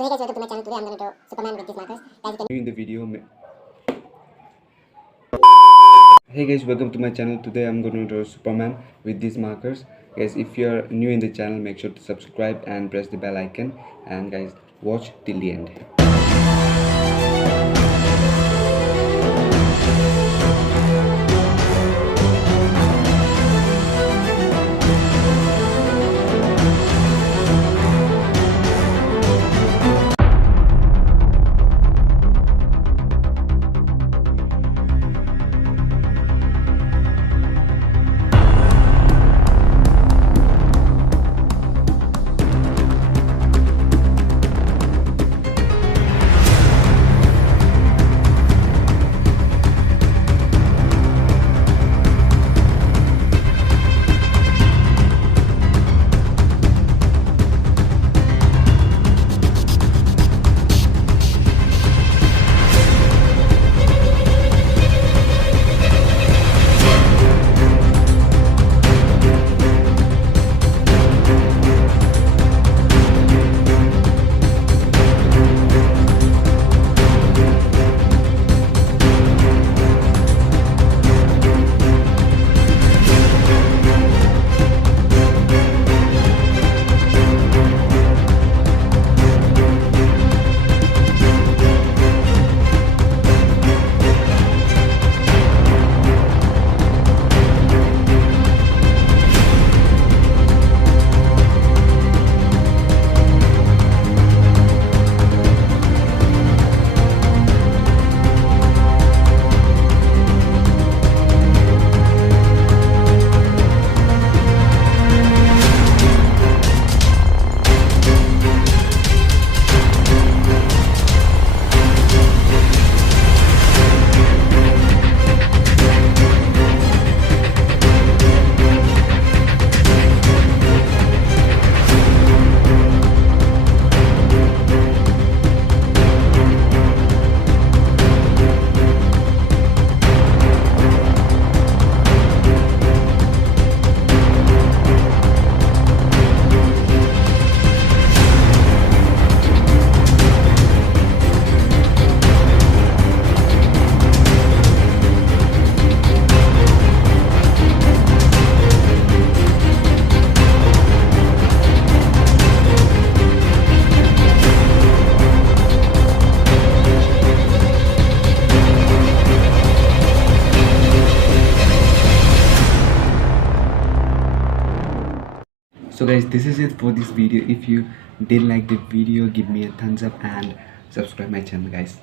So hey guys, welcome to my channel. Today I'm going to draw Superman with these markers. Guys, you can In the video. Hey guys, welcome to my channel. Today I'm going to draw Superman with these markers. Guys, if you're new in the channel, make sure to subscribe and press the bell icon, and guys, watch till the end. So guys, this is it for this video. If you did like the video, give me a thumbs up and subscribe my channel, guys.